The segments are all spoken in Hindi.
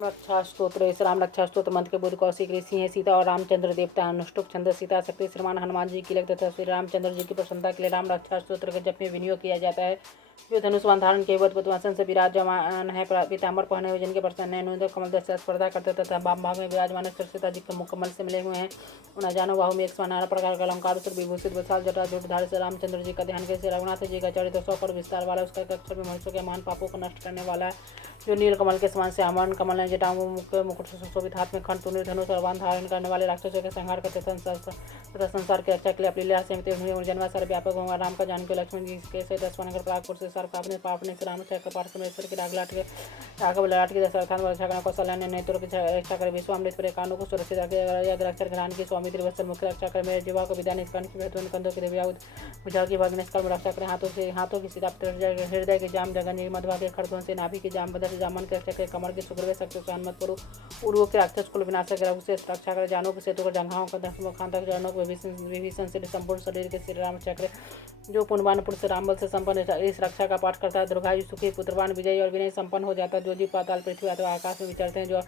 रक्षा स्तोत्र। इस राम रक्षा स्तोत्र मंत्र के बुध कौशिक ऋषि हैं। सीता और रामचंद्र देवता अनुष्टुप छंद सीता शक्ति श्रीमान हनुमान जी की लग तथा श्री रामचंद्र जी की प्रसन्नता के लिए राम रक्षा स्तोत्र के जप में विनियोग किया जाता है। जो धनुष धारण के वध पद्मासन से विराजमान है, पीताम्बर पहने हुए जिनके प्रसन्न है, कमल दशा स्पर्धा करते तथा वाम भाग में विराजमान सीता जी के मुकम्मल से मिले हुए हैं। उन्हें जानो बाहु में 118 प्रकार का अलंकार से विभूषित विशाल जटा जूटधारी से रामचंद्र जी का ध्यान कैसे रघुनाथ जी का चरित्र 100 करोड़ विस्तार वाला, उसका अक्षर में मनुष्य के मान पापों को नष्ट करने वाला है। जो नील कमल के समान से आमरण कमल ने जटाओं मुख्य मुकुट से सुशोभित, हाथ में खंड तुनी धनुष और बाण धारण करने वाले, राक्षसों के संहार करते तथा संसार की रक्षा के लिए अपनी लीला से जन्माचार व्यापक होगा। राम का जानकी लक्ष्मण जी के सहित 10 प्रागपुर से सर कापने पापने से राम कपार परमेश्वर की राघव ललाट की दशरथान रक्षा करना कौशल्या ने नेत्रों की रक्षा कर विश्वामित्र पर एकानों को सुरक्षित रक्षा घरान की स्वामी त्रिवत्सर मुख्य रक्षा कर मेरे जीवा को विद्या निष्कान की कंधों की देविया बुझा की भाग निष्कर्म रक्षा करें। हाथों की सीधा हृदय के जाम जगन मधवा के खड़ध्वन से नाभि की जाम बदर जामन के रक्षा करें। कमर की सुग्रव शक्ति से हनुमत पुरु उर्वों के राक्षस कुल विनाशक रघु से रक्षा करें। जानों के सेतु को जंघाओं का दशमुखान तक चरणों को विभीषण से संपूर्ण शरीर के श्री राम चक्र जो पुण्यवान पुरुष रामबल से संपन्न इस रक्षा का पाठ करता है, दुर्गायु सुखी पुत्रवान विजयी और विनय संपन्न हो जाता है। जो जीव पाताल पृथ्वी अथवा आकाश में विचरते हैं, जो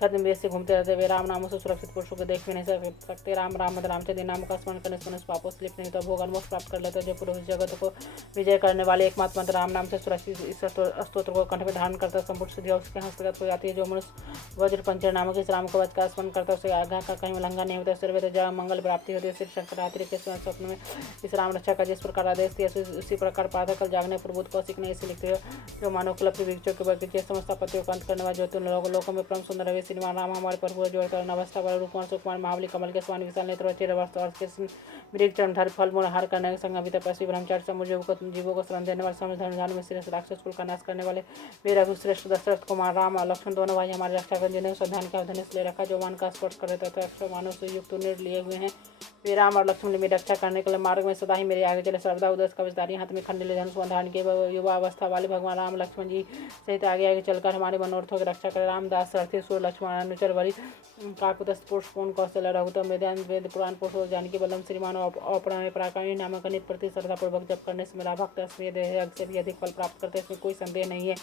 छद्म वेश से घूमते रहते हैं, वे राम नामों से सुरक्षित पुरुषों को देख भी नहीं सकते। राम रामचंद्र नाम का स्मरण करने से मनुष्य पापों से लिप्त नहीं तो भोग मोक्ष प्राप्त कर लेते हैं। जो पुरुष जगत को विजय करने वाले एकमात्र मंत्र राम नाम से सुरक्षित इस स्तोत्र को कंठ में धारण करता संपूर्ण सिद्धि उसके हस्तगत हो जाती है। जो मनुष्य वज्र पंचर नामक इस राम को वध का स्मरण करता है, उसे आज्ञा का कहीं उल्लंघन नहीं होता। सर्वे जय मंगल प्राप्ति होती है। श्री शंकराचार्य के स्वप्न में इस राम रक्षा का जिस प्रकार आदेश दिया उसी प्रकार प्रातः कल जागने पर बुध कौशिक ने इसे लिखते जो मानव कुल वृक्षों के वर्ग के समस्त पतियों का अंत करने वाले ज्योति लोकों में परम सुंदर रवि श्रीमान राम हमारे प्रभु जोड़कर अवस्था वाले रूपमान सुकुमार महाबली कमल के समान विशाल नेत्र चेहरे और वृक्ष चरणधारी फल मूल हार करने के संग अभी तपस्वी ब्रह्मचार्य समुझ जीवों को शरण देने वाले समझ में श्रेष्ठ राक्षस कुल का नाश करने वाले वे रघु श्रेष्ठ दशरथ कुमार राम और लक्ष्मण दोनों भाई हमारे रक्षा कर जिन्हें श्रद्धान का धनुष ले रखा, जो मान का स्पर्श कर रहे थे अक्षर मानव से युक्त निर्णय लिए हुए हैं। वे राम और लक्ष्मण मेरी रक्षा करने के लिए मार्ग में सदा ही मेरे आगे चले। सर्वदा उदस कवचधारी हाथ में खंड ले धनुष धारण के युवा अवस्था वाले भगवान राम लक्ष्मण जी सहित आगे आगे चलकर हमारे मनोरथों की रक्षा करें। रामदास सरथी सूर लक्ष्मण अनुचर वरी काकुतस्थ पुरुष पूर्ण कौशल रघुतम वेद पुराण पुरुष जानकी बलम श्रीमान अपराण पराक्रमी नामक अनेक प्रति श्रद्धापूर्वक जप करने से मेरा भक्त अस्वीय से भी अधिक फल प्राप्त करते इसमें कोई संदेह नहीं है।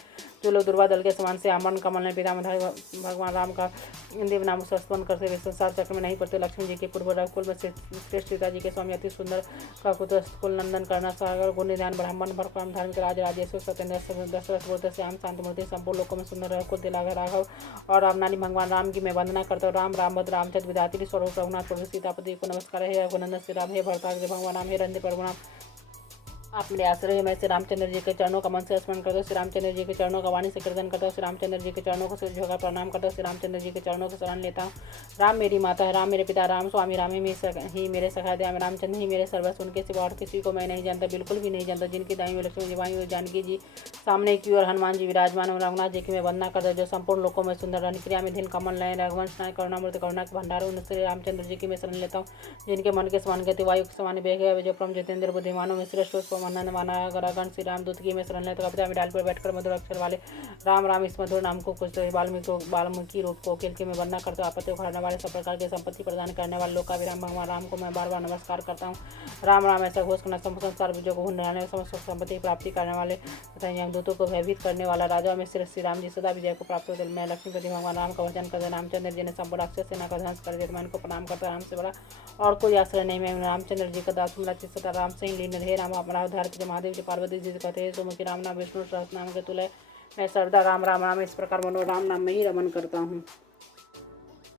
जो लोग दुर्वा दल के समान से आमरण कमल ने पितामह भगवान राम का देव नाम से स्मरण करते हुए संसार चक्र में नहीं पड़ते। लक्ष्मण जी के पूर्व रघुकुल में श्रेष्ठ सीता जी के स्वामी अति सुंदर काकुतस्थ कुल नंदन करना सागर गुण ध्यान ब्राह्मण परम धार्मिक राज राजेश्वर सत्येंद्र दशरथ बोलते श्याम शांत मूर्ति संपूर्ण लोकों में सुंदर रघुकुल दिलाकर राघव और रामनानी भगवान राम की मैं वंदना करता हूँ। राम रामभद्र रामचंद्र विधात्री स्वरूप रघुनाथ प्रभु सीतापति को नमस्कार है। रघुनंदन श्री राम हे भरताग्र भगवान राम हे रंधे प्रभु राम आप मेरे आश्रय मैं श्री रामचंद्र जी के चरणों का मन से स्मरण करता हूँ। श्री रामचंद्र जी के चरणों का वाणी से कीर्तन करता हूँ। श्री रामचंद्र जी के चरणों को सिर झुकाकर प्रणाम करता हूँ। श्री रामचंद्र जी के चरणों को शरण लेता हूँ। राम मेरी माता है, राम मेरे पिता, राम स्वामी राम ही मेरे सखा दयाम रामचंद्र ही मेरे सर्वस्व, उनके सिवा और किसी को मैं नहीं जानता, बिल्कुल भी नहीं जानता। जिनकी दाई लक्ष्मी जी वाई जानकी जी सामने की ओर हनुमान जी विराजमान और रघुनाथ जी की मैं वंदना करता हूँ। जो संपूर्ण लोकों में सुंदर अनुक्रिया में धीन कमल नयन रघुवंश नायक करुणामूर्ति करुणा के भंडार उन श्री रामचंद्र जी की मैं शरण लेता हूँ। जिनके मन के समान गति वायु के समान वेग है, जो परम जितेंद्र बुद्धिमानों में श्रेष्ठ उसको मनन माना गण श्री राम दूत की में शरण लेते कविता में डाल पर बैठकर मधुर अक्षर वाले राम इस मधुर नाम को कुछ वाल्मीकि रूप को किल की में वंदना करते हो। आपत्ति उखाड़ने वाले सब प्रकार की संपत्ति प्रदान करने वाले लोकाभिराम भगवान राम को मैं बार बार नमस्कार करता हूँ। राम ऐसा घोष करना संसार जो को भूलाने समस्त संपत्ति प्राप्ति करने वाले तथा यमदूतों को भयभीत करने वाला राजा में श्री राम जी सदा विजय को प्राप्त होते। मैं लक्ष्मीपति भगवान राम का भजन करते रामचंद्र जी ने संपूर्ण राक्षस सेना का ध्वंस कर दिया। मैं इनको प्रणाम करता राम से बड़ा और कोई आश्रय नहीं। मैं रामचंद्र जी का दास सदा राम से ही लीन रहे। राम अपना उद्धार के महादेव जी पार्वती जी कहते हैं सुमुखी राम नाम विष्णु सहस्त्र नाम के तुलय मैं सर्वदा राम इस प्रकार मनो राम नाम में ही रमन करता हूँ।